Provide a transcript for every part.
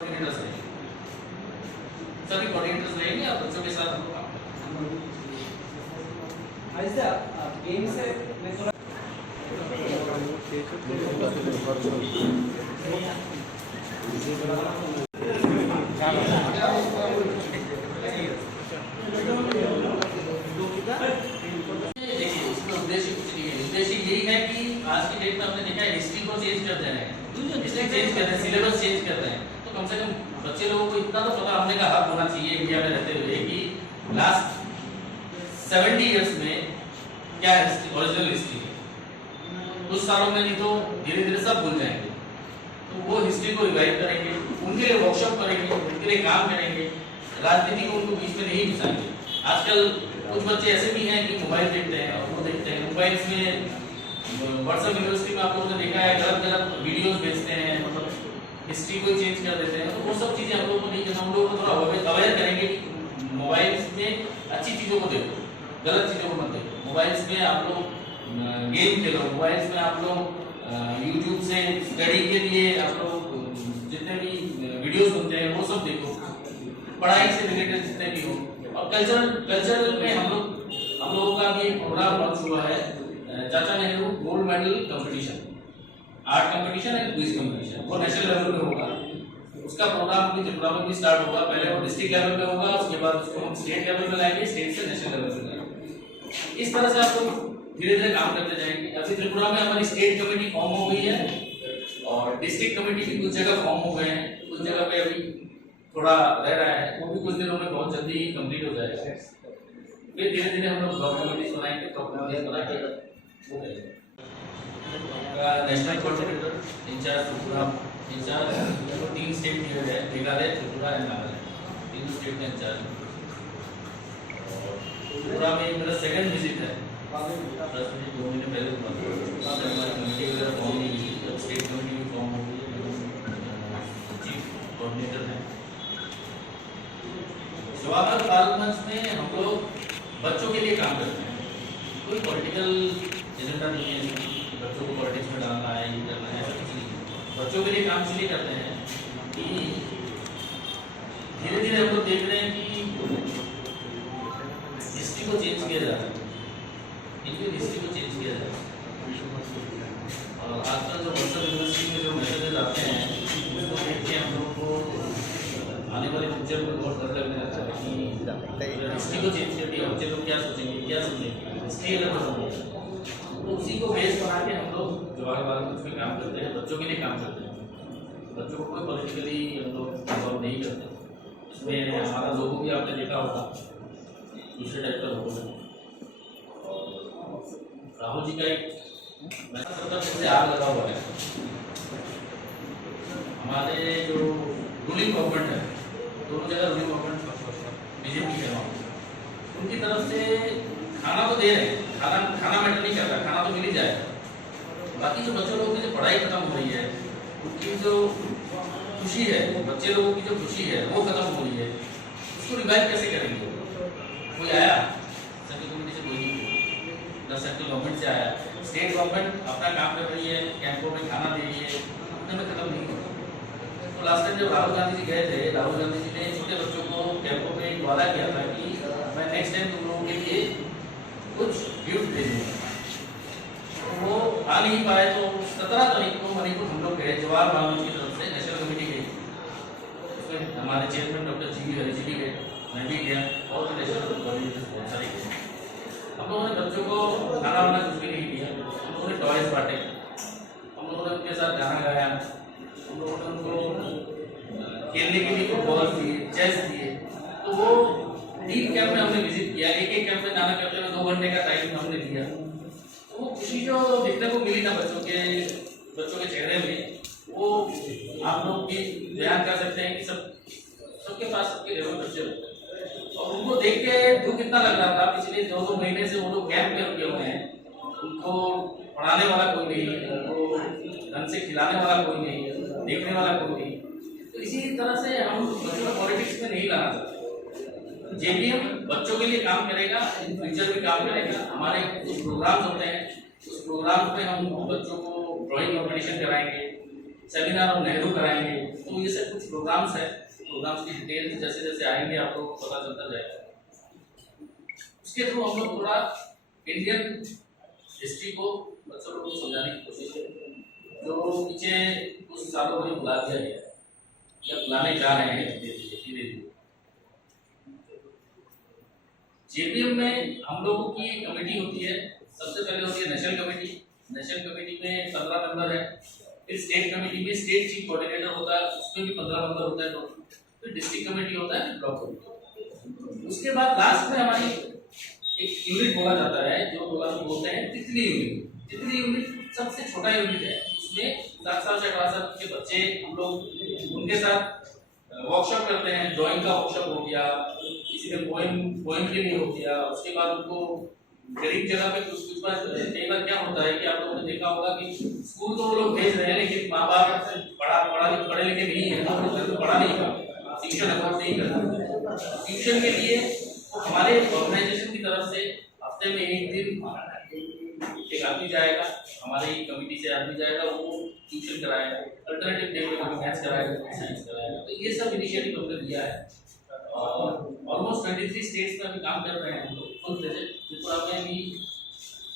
सभी कोऑर्डिनेटर्स रहेंगे आप बच्चों के साथ ऐसा गेम से मैं थोड़ा देखिए इसमें उद्देश्य कुछ नहीं है। उद्देश्य यही है कि आज की डेट में हमने देखा है हिस्ट्री को चेंज कर दे रहे हैं, हिस्ट्री चेंज कर रहे हैं, सिलेबस चेंज कर रहे हैं। तो कम से कम बच्चे लोगों को इतना तो पता हमने का हक होना चाहिए इंडिया में रहते हुए कि लास्ट 70 इयर्स में क्या हिस्ट्री, ओरिजिनल हिस्ट्री है। कुछ सालों में नहीं तो धीरे धीरे सब भूल जाएंगे। तो वो हिस्ट्री को रिवाइव करेंगे, उनके लिए वर्कशॉप करेंगे, उनके लिए काम करेंगे, राजनीति को उनको बीच में नहीं घुसाएंगे। आजकल कुछ बच्चे ऐसे भी हैं कि मोबाइल देखते हैं और वो देखते हैं मोबाइल में व्हाट्सएप यूनिवर्सिटी में आप लोगों ने देखा है गलत गलत वीडियोस भेजते हैं, मतलब हिस्ट्री को चेंज कर देते हैं। तो वो सब चीज़ें हम लोगों को नहीं करना, हम लोगों को थोड़ा अवेयर करेंगे कि मोबाइल में अच्छी चीज़ों को देखो, गलत चीज़ों को मत देखो। मोबाइल्स में आप लोग गेम खेलो, मोबाइल्स में आप लोग यूट्यूब से स्टडी के लिए आप लोग जितने भी वीडियोस होते हैं वो सब देखो, पढ़ाई से रिलेटेड जितने भी हो। और कल्चर में हम लोगों का भी प्रोग्राम लॉन्च हुआ है, चाचा Nehru gold medal competition, art competition है, क्विज कंपटीशन, वो नेशनल लेवल में होगा। उसका प्रोग्राम भी त्रिपुरा में भी स्टार्ट होगा। पहले वो डिस्ट्रिक्ट लेवल पे होगा, उसके बाद उसको हम स्टेट लेवल पे लाएंगे, स्टेट से नेशनल लेवल पे लाएंगे। इस तरह से आप लोग धीरे धीरे काम करते जाएंगे। अभी त्रिपुरा में हमारी स्टेट कमेटी फॉर्म हो गई है और डिस्ट्रिक्ट कमेटी भी कुछ जगह फॉर्म हो गए हैं, कुछ जगह पे अभी थोड़ा रह रहा है, वो भी कुछ दिनों में बहुत जल्दी कंप्लीट हो जाएगा। फिर धीरे धीरे हम लोग ब्लॉक कमेटीज बनाएंगे, टॉप कमेटीज बनाएंगे। National coordinator incharge Tripura, incharge 3 state दिए हैं, मेघालय, त्रिपुरा एंड नागालैंड, 3 स्टेट का इंचार्ज। त्रिपुरा में मेरा सेकंड विजिट है, फर्स्ट विजिट 2 महीने पहले हुआ था। हमारी कमेटी वगैरह फॉर्म नहीं हुई, जब स्टेट कमेटी भी फॉर्म हो गई, चीफ कोऑर्डिनेटर हैं। स्वागत भारत मंच में हम लोग बच्चों के लिए काम करते हैं, कोई पॉलिटिकल एजेंडा नहीं है, बच्चों को पॉलिटिक्स में डालना है, ये करना है, ऐसा कुछ नहीं। बच्चों के लिए काम इसलिए करते हैं कि धीरे धीरे हम लोग देख रहे हैं कि हिस्ट्री को चेंज किया जा रहा है, इंडियन हिस्ट्री को चेंज किया जा रहा है। और आजकल जो व्हाट्सएप यूनिवर्सिटी में जो मैसेजेस आते हैं उसको देख के हम लोग को आने वाले फ्यूचर में बहुत डर लगने लगता है कि हिस्ट्री को चेंज कर दिया, बच्चे लोग क्या सोचेंगे, क्या समझेंगे, हिस्ट्री अलग समझेंगे। तो उसी को बेस बना के हम लोग जवाहर बाल मंच में काम करते हैं, बच्चों के लिए काम करते हैं। बच्चों को कोई पॉलिटिकली हम लोग इन्वॉल्व नहीं करते। इसमें हमारा लोगो भी आपने देखा होगा, दूसरे टाइप का लोगो है। राहुल जी का एक मैसेज से आग लगा हुआ है। हमारे जो रूलिंग गवर्नमेंट है, दोनों जगह रूलिंग गवर्नमेंट बीजेपी है, उनकी तरफ से खाना तो दे रहे हैं, खाना मैटर नहीं कर रहा, खाना तो मिल ही जाएगा। बाकी जो बच्चों लोगों की जो पढ़ाई खत्म हो रही है, उनकी जो खुशी है, बच्चे लोगों की जो खुशी है वो खत्म हो रही है, उसको रिवाइव कैसे करेंगे? कोई आया सेंट्रल कमेटी से, कोई नहीं, ना सेंट्रल गवर्नमेंट से आया। स्टेट गवर्नमेंट अपना काम कर रही है, कैंपों में खाना दे रही है, उतने में खत्म नहीं होगा। तो लास्ट टाइम जब राहुल गांधी जी गए थे, राहुल गांधी जी ने छोटे बच्चों को कैंपों में एक वादा किया था कि मैं नेक्स्ट टाइम तुम लोगों के लिए कुछ गिफ्ट दे दूँगा। वो आ नहीं पाए, तो 17 तारीख को मणिपुर हम लोग गए, जवाहर बाल मंच की तरफ से नेशनल कमेटी गई, उसमें हमारे चेयरमैन डॉक्टर जी हरी जी भी गए, मैं भी गया, और नेशनल कमेटी बहुत सारे गए। हम लोगों ने बच्चों को खाना वाना कुछ भी नहीं दिया, हम लोगों ने टॉयज बांटे, हम लोगों ने उनके साथ गाना गाया, हम लोगों ने उनको खेलने के लिए फुटबॉल दिए, चेस दिए। तो वो 3 कैंप में हमने विजिट किया, एक कैंप में जाना करते हुए 2 घंटे का टाइम हमने दिया। तो वो खुशी जो देखने को मिली ना बच्चों के चेहरे में, वो आप लोग भी बयान कर सकते हैं कि सबके पास सबके घर में बच्चे होते हैं। और उनको देख के दुख कितना लग रहा था, पिछले 2 महीने से वो लोग कैंप में रुके हुए हैं, उनको पढ़ाने वाला कोई नहीं, उनको ढंग से खिलाने वाला कोई नहीं, देखने वाला कोई नहीं। तो इसी तरह से हम बच्चों को पॉलिटिक्स में नहीं लाना चाहते। जेपीएम बच्चों के लिए काम करेगा, इन फ्यूचर में काम करेगा। हमारे कुछ प्रोग्राम्स होते हैं, उस प्रोग्राम पे हम बच्चों को ड्राइंग कॉम्पिटिशन कराएंगे, सेमिनार और नेहरू कराएंगे, तो ये सब कुछ प्रोग्राम्स है, प्रोग्राम्स की डिटेल जैसे जैसे आएंगे आपको पता चलता जाएगा। उसके थ्रू हम लोग थोड़ा इंडियन हिस्ट्री को बच्चों को समझाने की कोशिश करें, जो पीछे कुछ सालों में भुला दिया गया या भुलाने जा रहे हैं धीरे धीरे। जेपीएम में हम लोगों की कमेटी होती है, सबसे पहले होती है नेशनल कमेटी। नेशनल कमेटी में 15 मेंबर है। फिर स्टेट कमेटी में स्टेट चीफ कोऑर्डिनेटर होता है, उसमें भी 15 मेंबर होता है टोटल। फिर डिस्ट्रिक्ट कमेटी होता है, ब्लॉक कमेटी। उसके बाद लास्ट में हमारी एक यूनिट बोला जाता है, जो बोलते हैं तितली यूनिट। तितली यूनिट सबसे छोटा यूनिट है, उसमें 7 साल से 18 साल के बच्चे हम लोग उनके साथ वर्कशॉप करते हैं। ड्राइंग का वर्कशॉप हो गया, किसी ने पोएम के लिए हो गया। उसके बाद उनको गरीब जगह पे कुछ बार कई बार क्या होता है कि आप लोगों ने देखा होगा कि स्कूल तो वो लोग भेज रहे हैं, लेकिन माँ बाप पढ़े लिखे नहीं है, पढ़ा नहीं पाते, शिक्षण अफोर्ड नहीं करते। ट्यूशन के लिए हमारे ऑर्गेनाइजेशन की तरफ से हफ्ते में एक दिन एक आदमी जाएगा, हमारी कमेटी से आदमी जाएगा, वो ट्यूशन कराएगा। अल्टरनेटिव डे पे मैथ्स कराएगा, साइंस कराएगा। तो ये सब इनिशिएटिव हमने लिया है। ऑलमोस्ट 23 स्टेट्स में अभी काम कर रहे हैं हम लोग फुल प्रोजेक्ट। त्रिपुरा में भी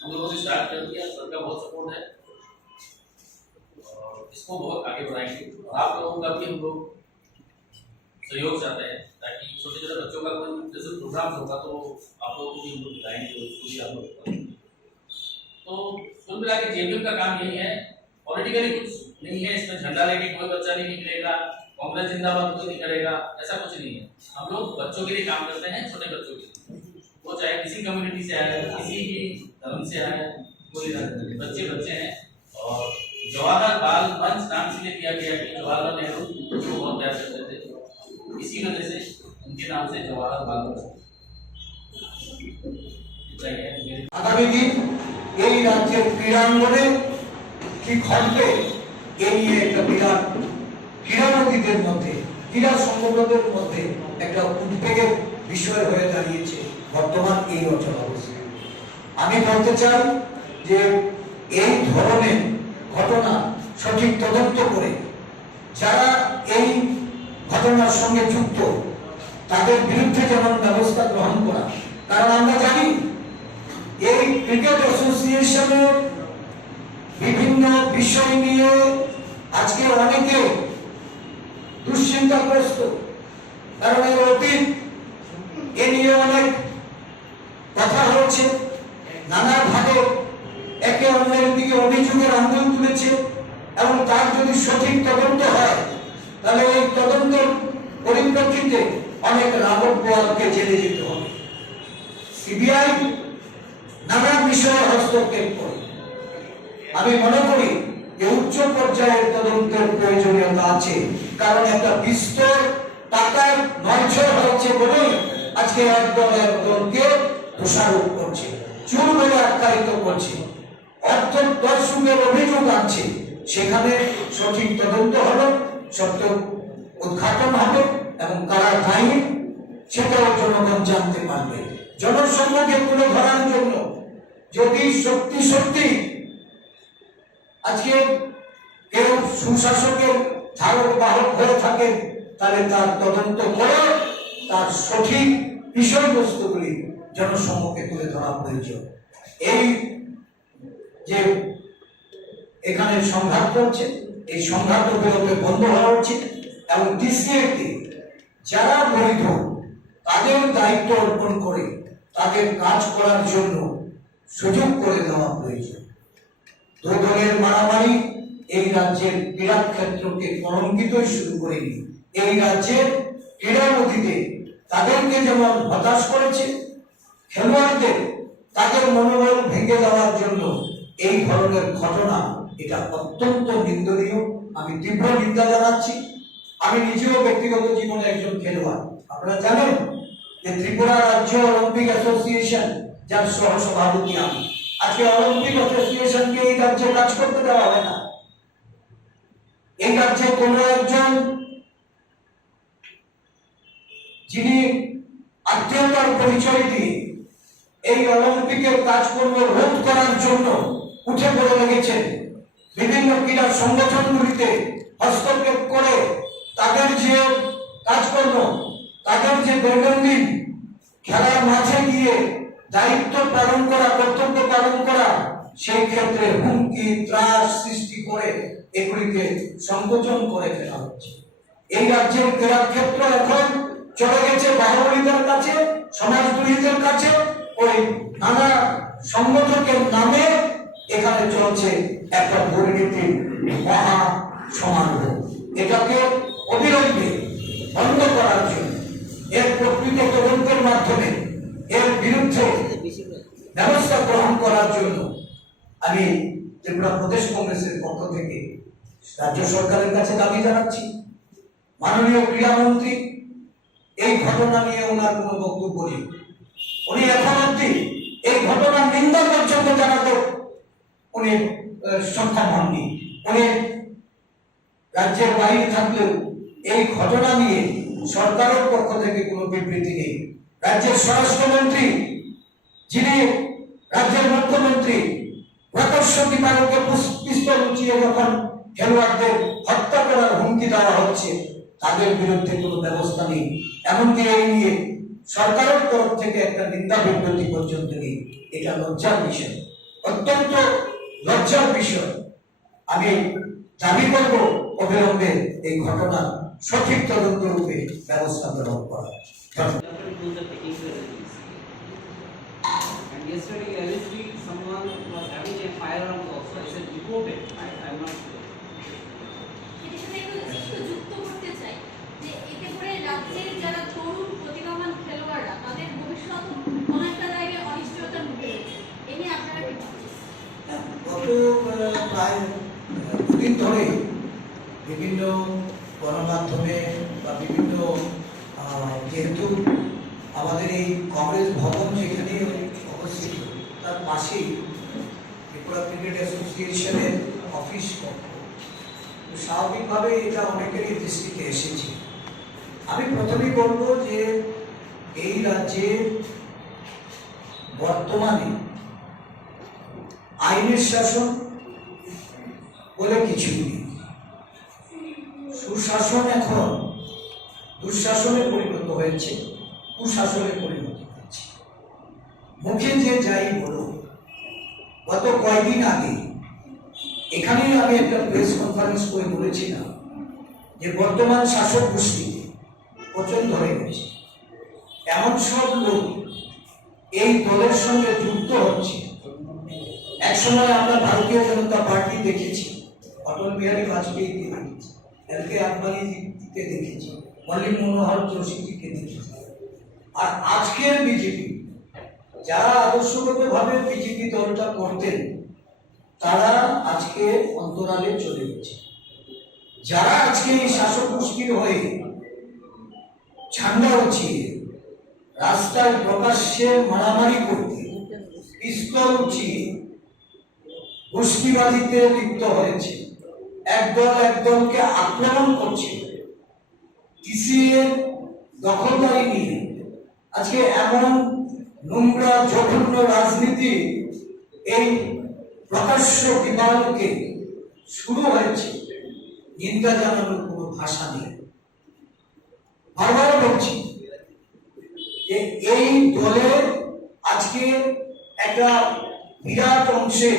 हम लोगों ने स्टार्ट कर दिया, सबका बहुत सपोर्ट है और इसको बहुत आगे बढ़ाएंगे। आप लोगों का भी हम लोग सहयोग चाहते हैं, ताकि छोटे छोटे बच्चों का कोई जैसे प्रोग्राम होगा तो आप लोगों को भी हम लोग दिलाएंगे, उसको भी आप लोग। तो कुल मिला के जेपीएम का काम यही है। पॉलिटिकली कुछ नहीं है इसमें, झंडा लेके कोई बच्चा नहीं निकलेगा, कांग्रेस जिंदाबाद कोई नहीं करेगा, ऐसा कुछ नहीं है। हम लोग बच्चों के लिए काम करते हैं, छोटे बच्चों के लिए, वो चाहे किसी कम्युनिटी से आए, किसी भी धर्म से आए, कोई बच्चे बच्चे हैं। और जवाहर बाल मंच नाम इसलिए दिया गया कि जवाहरलाल नेहरू उसको बहुत प्यार करते थे, इसी वजह से उनके नाम से जवाहर बाल मंच। আগামী দিন এই রাজ্যের ক্রীড়াঙ্গনে কি ঘটবে এই নিয়ে একটা বিরাট ক্রীড়াবিদদের মধ্যে, ক্রীড়া সংগঠকদের মধ্যে একটা উদ্বেগের বিষয় হয়ে দাঁড়িয়েছে বর্তমান এই অচল অবস্থায়। আমি বলতে চাই যে এই ধরনের ঘটনা সঠিক তদন্ত করে যারা এই ঘটনার সঙ্গে যুক্ত তাদের বিরুদ্ধে যেমন ব্যবস্থা গ্রহণ করা। কারণ আমরা জানি এই ক্রিকেট অ্যাসোসিয়েশনের বিভিন্ন বিষয় নিয়ে আজকে অনেকে দুশ্চিন্তাগ্রস্ত। কারণ এর অতীত এ নিয়ে অনেক কথা হচ্ছে, নানাভাবে একে অন্যের দিকে অভিযোগের আঙুল তুলেছে এবং তার যদি সঠিক তদন্ত হয় তাহলে এই তদন্তের পরিপ্রেক্ষিতে অনেক রাবত বোয়ালকে জেলে যেতে হবে। সিবিআই নানা বিষয়ে হস্তক্ষেপ করে। আমি মনে করি যে উচ্চ পর্যায়ের তদন্তের প্রয়োজনীয়তা আছে, কারণ একটা বিস্তর টাকার নয়ছয় হচ্ছে বলেই আজকে একদল একদলকে দোষারোপ করছে, চুর বলে আখ্যায়িত করছে, অর্থ দর্শনের অভিযোগ আনছে। সেখানে সঠিক তদন্ত হবে, সত্য উদ্ঘাটন হবে এবং কারা দায়ী সেটাও জনগণ জানতে পারবে। জনসম্মুখে তুলে ধরার জন্য যদি সত্যি আজকে কেউ সুশাসকের ধারক বাহক হয়ে থাকে তাহলে তার তদন্ত করে তার সঠিক বিষয়বস্তুগুলি জনসম্মুখে তুলে ধরা প্রয়োজন। এই যে এখানে সংঘাত করছে, এই সংঘাত বিরোধে বন্ধ হওয়া উচিত এবং ডিসিএটি যারা বৈধ তাদের দায়িত্ব অর্পণ করে তাদের কাজ করার জন্য সুযোগ করে দেওয়া প্রয়োজন। দলের মারামারি এই রাজ্যের ক্রীড়া ক্ষেত্রকে কলঙ্কিতই শুরু করেনি, এই রাজ্যের ক্রীড়াবিদদের তাদেরকে যেমন হতাশ করেছে, খেলোয়াড়দের তাদের মনোবল ভেঙে দেওয়ার জন্য এই ধরনের ঘটনা, এটা অত্যন্ত নিন্দনীয়। আমি তীব্র নিন্দা জানাচ্ছি। আমি নিজেও ব্যক্তিগত জীবনে একজন খেলোয়াড়। আপনারা জানেন যে ত্রিপুরা রাজ্য অলিম্পিক অ্যাসোসিয়েশন যার সহ সভাপতি আমি, আজকে অলিম্পিক অ্যাসোসিয়েশনকে এই রাজ্যে কাজ করতে দেওয়া হয় না। এই রাজ্যে কোন একজন যিনি আত্মীয়তার পরিচয় দিয়ে এই অলিম্পিকের কাজকর্ম রোধ করার জন্য উঠে পড়ে লেগেছেন, বিভিন্ন ক্রীড়া সংগঠনগুলিতে হস্তক্ষেপ করে তাদের যে কাজকর্ম, তাদের যে দৈনন্দিন খেলার মাঝে গিয়ে দায়িত্ব পালন করা, কর্তব্য পালন করা, সেই ক্ষেত্রে হুমকি ত্রাস সৃষ্টি করে এগুলিকে সংকোচন করে ফেলা হচ্ছে। এই রাজ্যের ক্রীড়া ক্ষেত্র এখন চলে গেছে বাহুবলীদের কাছে, সমাজদ্রোহীদের কাছে। ওই নানা সংগঠকের নামে এখানে চলছে একটা দুর্নীতির মহা সমারোহ। এটাকে অবিলম্বে বন্ধ করার জন্য, এর প্রকৃত তদন্তের মাধ্যমে এর বিরুদ্ধে ব্যবস্থা গ্রহণ করার জন্য আমি ত্রিপুরা প্রদেশ কংগ্রেসের পক্ষ থেকে রাজ্য সরকারের কাছে দাবি জানাচ্ছি। মাননীয় ক্রীড়ামন্ত্রী এই ঘটনা নিয়ে ওনার কোনো বক্তব্য নেই। উনি এখন অব্দি এই ঘটনার নিন্দা পর্যন্ত জানাতে উনি সক্ষম হননি। উনি রাজ্যের বাইরে থাকলেও এই ঘটনা নিয়ে সরকারের পক্ষ থেকে কোনো বিবৃতি নেই। রাজ্যের স্বরাষ্ট্রমন্ত্রী, যিনি রাজ্যের মুখ্যমন্ত্রী, প্রকৌশলী পালকে পিস্তল উঁচিয়ে যখন খেলোয়াড়দের হত্যা করার হুমকি দেওয়া হচ্ছে, তাদের বিরুদ্ধে কোনো ব্যবস্থা নেই। এমনকি এই নিয়ে সরকারের তরফ থেকে একটা নিন্দা বিবৃতি পর্যন্ত নেই। এটা লজ্জার বিষয়, অত্যন্ত লজ্জার বিষয়। আমি দাবি করব অবিলম্বে এই ঘটনার সঠিক তদন্ত রূপে ব্যবস্থা গ্রহণ করা। And yesterday, allegedly, someone was having a firearm also. I said, reported. I'm not sure. একটু যুক্ত করতে চাই যে এতে করে রাজ্যের যারা তরুণ প্রতিভাবান খেলোয়াড়রা তাদের ভবিষ্যৎ অনেকটা জায়গায় অনিশ্চয়তার মুখে রয়েছে। এ নিয়ে আপনারা কি ভাবছেন? গত প্রায় দুদিন ধরে বিভিন্ন গণমাধ্যমে বা বিভিন্ন যেহেতু আমাদের এই কংগ্রেস ভবন যেখানে অবস্থিত, তার পাশেই ত্রিপুরা ক্রিকেট অ্যাসোসিয়েশনের অফিস, স্বাভাবিকভাবে এটা অনেকেরই দৃষ্টিতে এসেছে। আমি প্রথমেই বলবো যে এই রাজ্যে বর্তমানে আইনের শাসন বলে কিছু নেই। সুশাসন এখন দুঃশাসনে পরিণত হয়েছে, কুশাসনে পরিণত হয়েছে। মুখে যে যাই বলো, গত কয়েকদিন আগে এখানেই আমি একটা প্রেস কনফারেন্স করে বলেছিলাম যে বর্তমান শাসক গোষ্ঠীতে পছন্দ হয়ে গেছে, এমন সব লোক এই দলের সঙ্গে যুক্ত হচ্ছে। একসময় আমরা ভারতীয় জনতা পার্টি দেখেছি, অটল বিহারী বাজপেয়ীকে দেখেছি, এলকে আদবানিকে দেখেছি, মল্লিক মনোহর যোশীকে দেখেছি। আর আজকের বিজেপি, যারা আদর্শগতভাবে বিজেপি দলটা করতেন, তারা আজকে অন্তরালে চলে গেছে। যারা আজকে এই শাসক গোষ্ঠীর হয়ে ঝান্ডা উঠিয়ে রাস্তায় প্রকাশ্যে মারামারি করতে, পিস্তল উঠিয়ে গোষ্ঠীবাদীতে লিপ্ত হয়েছে, একদল একদলকে আক্রমণ করছে, টিসিএর দখলদারি নিয়ে আজকে এমন নোংরা জঘন্য রাজনীতি এই প্রকাশ্য বিবাদকে শুরু হয়েছে, নিন্দা জানানোর কোনো ভাষা নেই। বারবার বলছি যে এই দলের আজকে একটা বিরাট অংশে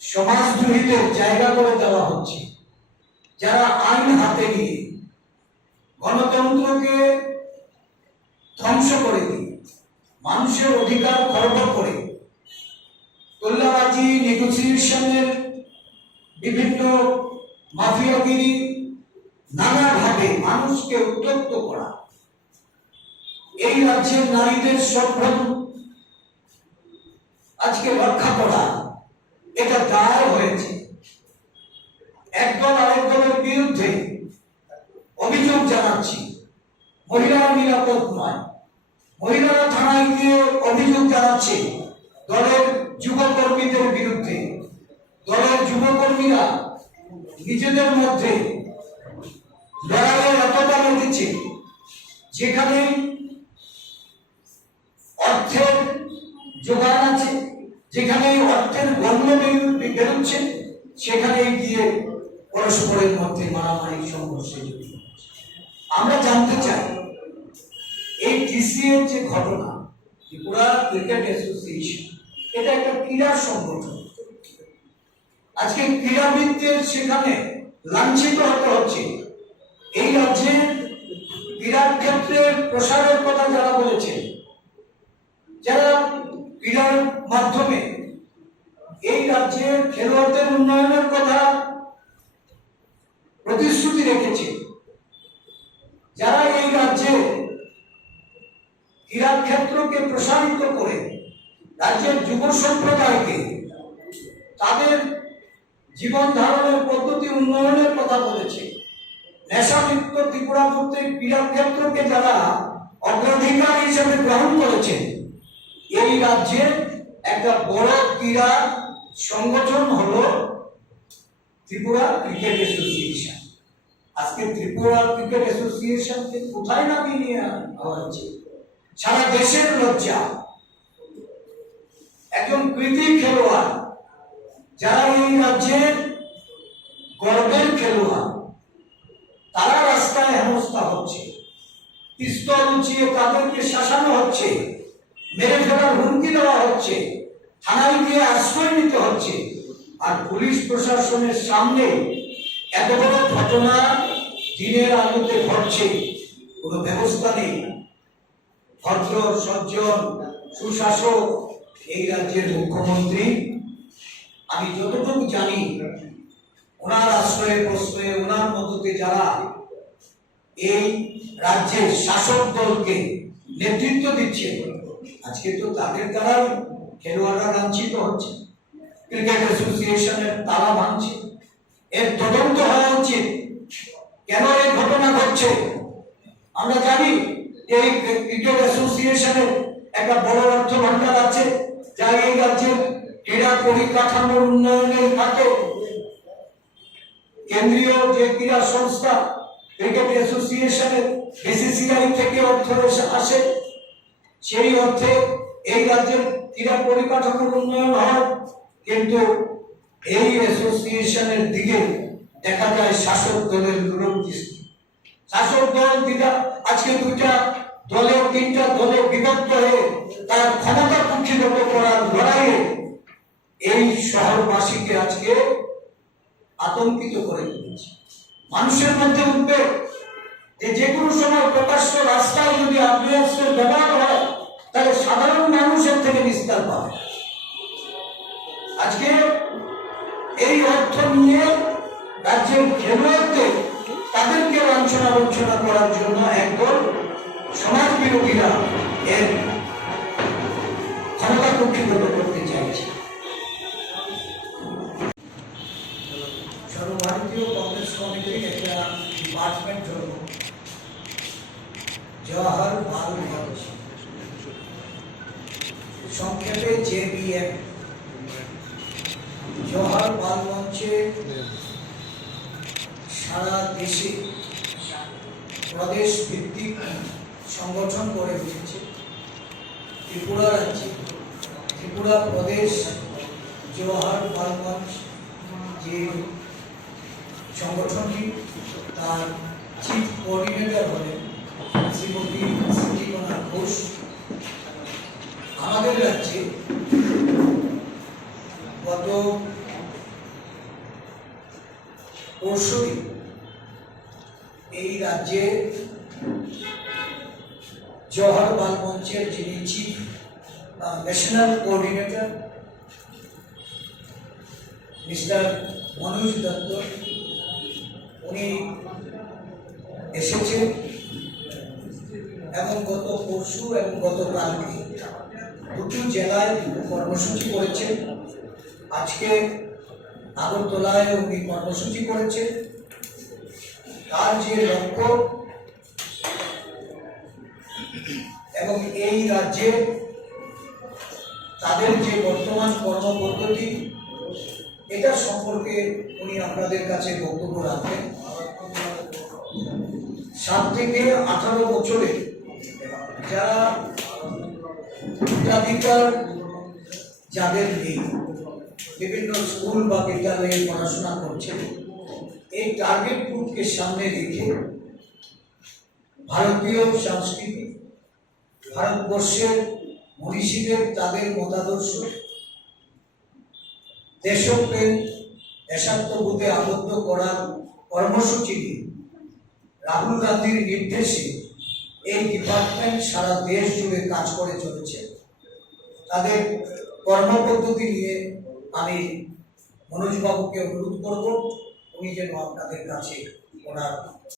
সমাজদ্রোহীদের জায়গা করে দেওয়া হচ্ছে, যারা আইন হাতে নিয়ে গণতন্ত্রকে ধ্বংস করে দিয়ে মানুষের অধিকার খর্ব করে তোল্লাবাজি, নেগোসিয়েশনের বিভিন্ন মাফিয়াগিরি, নানাভাবে মানুষকে উত্তপ্ত করা, এই রাজ্যের নারীদের সম্ভ্রম আজকে রক্ষা করা, এটা দায় হয়েছে। একদল আরেক দলের বিরুদ্ধে অভিযোগ জানাচ্ছি, মহিলারা নিরাপদ নয়, মহিলারা থানায় গিয়ে অভিযোগ জানাচ্ছে দলের যুবকর্মীদের বিরুদ্ধে। দলের যুবকর্মীরা নিজেদের মধ্যে লড়াইয়ের এতটা লেগেছে, যেখানে অর্থের যোগান আছে, যেখানে অর্থের গন্ধ বেরোচ্ছে, সেখানে গিয়ে পরস্পরের মধ্যে মারামারি সংঘর্ষে জড়িত। আমরা জানতে চাই এই টিসিএর যে ঘটনা, ত্রিপুরা ক্রিকেট অ্যাসোসিয়েশন, এটা একটা ক্রীড়া সংগঠন। আজকে ক্রীড়াবিদদের সেখানে লাঞ্ছিত হতে হচ্ছে। এই রাজ্যের ক্রীড়ার ক্ষেত্রে প্রসারের কথা যারা বলেছে, যারা ক্রীড়ার মাধ্যমে এই রাজ্যের খেলোয়াড়দের উন্নয়নের কথা প্রতিশ্রুতি রেখেছে, যারা এই রাজ্যে ক্রীড়া ক্ষেত্রকে প্রসারিত করে রাজ্যের যুব সম্প্রদায়কে তাদের জীবন ধারণের পদ্ধতি উন্নয়নের কথা বলেছে, নেশামুক্ত ত্রিপুরা করতে ক্রীড়া ক্ষেত্রকে যারা অগ্রাধিকার হিসেবে গ্রহণ করেছে, এই রাজ্যের একটা বড় ক্রীড়া সংগঠন হলো ত্রিপুরা ক্রিকেট অ্যাসোসিয়েশন। আজকে ত্রিপুরা ক্রিকেট অ্যাসোসিয়েশনকে কোথায় নামিয়ে নিয়ে আনা হচ্ছে? সারা দেশের লজ্জা। একজন কৃতি খেলোয়াড়, যারা এই রাজ্যের গর্বের খেলোয়াড়, তারা রাস্তায় হেনস্থা হচ্ছে, পিস্তল উঁচিয়ে তাদেরকে শাসানো হচ্ছে, মেরে ফেলার হুমকি দেওয়া হচ্ছে, থানায় গিয়ে আশ্রয় নিতে হচ্ছে। আর পুলিশ প্রশাসনের সামনে এত বড় ঘটনা দিনের আলোতে ঘটছে, কোনো ব্যবস্থা নেই। ভদ্র সজ্জন সুশাসক এই রাজ্যের মুখ্যমন্ত্রী, আমি যতটুকু জানি ওনার আশ্রয়ে প্রশ্রয়ে ওনার মদতে যারা এই রাজ্যের শাসক দলকে নেতৃত্ব দিচ্ছে, আজকে তো তাদের দ্বারা খেলোয়াড়রা লাঞ্ছিত হচ্ছে, ক্রিকেট অ্যাসোসিয়েশনের তালা ভাঙছে। এর তদন্ত হওয়া উচিত, কেন এই ঘটনা ঘটছে। আমরা জানি এই ক্রিকেট অ্যাসোসিয়েশনের একটা বড় অর্থ ভান্ডার আছে, যা এই রাজ্যের ক্রীড়া পরিকাঠামোর উন্নয়নের খাতে কেন্দ্রীয় যে ক্রীড়া সংস্থা ক্রিকেট অ্যাসোসিয়েশনের বিসিসিআই থেকে অর্থ আসে, সেই অর্থে এই রাজ্যের ক্রীড়া পরিকাঠামোর উন্নয়ন হয়। কিন্তু এই অ্যাসোসিয়েশনের দিকে দেখা যায় শাসক দলের লোক দৃষ্টি। শাসক দল আজকে দুইটা দলে তিনটা দলে বিভক্ত হয়ে তার ক্ষমতা কুক্ষিগত করার লড়াইয়ে এই শহরবাসীকে আজকে আতঙ্কিত করে তুলেছে। মানুষের মধ্যে উদ্বেগ যে কোনো সময় প্রকাশ্য রাস্তায় যদি আগ্নেয়াস্ত্রের ব্যবহার হয়, তাহলে সাধারণ মানুষের থেকে বিস্তার পাবে। আজকে এই অর্থ নিয়ে রাজ্যের খেলোয়াড়দের তাদেরকে লাঞ্ছনা বঞ্চনা করার জন্য একদল সমাজ বিরোধীরা এর ক্ষমতা কুক্ষিগত করতে চাইছে। সর্বভারতীয় কংগ্রেস কমিটির একটা ডিপার্টমেন্ট হল জওহর বাল মঞ্চ, সংক্ষেপে JBM। জওহর বাল মঞ্চে সারা দেশে প্রদেশ ভিত্তিক সংগঠন গড়ে উঠেছে। ত্রিপুরা রাজ্যে ত্রিপুরা প্রদেশ জওহর বাল মঞ্চ যে সংগঠনটি, তার চিফ কোঅর্ডিনেটর হলেন শ্রীমতী সিদ্ধিকণা ঘোষ। আমাদের রাজ্যে গত পরশুদিন এই রাজ্যে জওহর বাল মঞ্চের যিনি chief national coordinator mister Manoj Dutta, উনি এসেছেন এবং গত পরশু এবং গতকালকে দুটো জেলায় কর্মসূচি করেছেন। আজকে আগরতলায় উনি কর্মসূচি করেছেন। তার যে লক্ষ্য এবং এই রাজ্যে তাদের যে বর্তমান কর্মপদ্ধতি, এটা সম্পর্কে উনি আপনাদের কাছে বক্তব্য রাখবেন। 7 থেকে 18 বছরে যারা অগ্রাধিকার যাদের নেই, বিভিন্ন স্কুল বা বিদ্যালয়ে পড়াশোনা করছে, এই টার্গেট গ্রুপকে সামনে রেখে ভারতীয় সংস্কৃতি, ভারতবর্ষের মনীষীদের তাদের মতাদর্শ, দেশপ্রেম, দেশাত্মবোধে আবদ্ধ করার কর্মসূচি নিয়ে রাহুল গান্ধীর নির্দেশে এই ডিপার্টমেন্ট সারা দেশ জুড়ে কাজ করে চলেছে। তাদের কর্মপদ্ধতি নিয়ে আমি মনোজ বাবুকে অনুরোধ করব, উনি যেন আপনাদের কাছে ওনার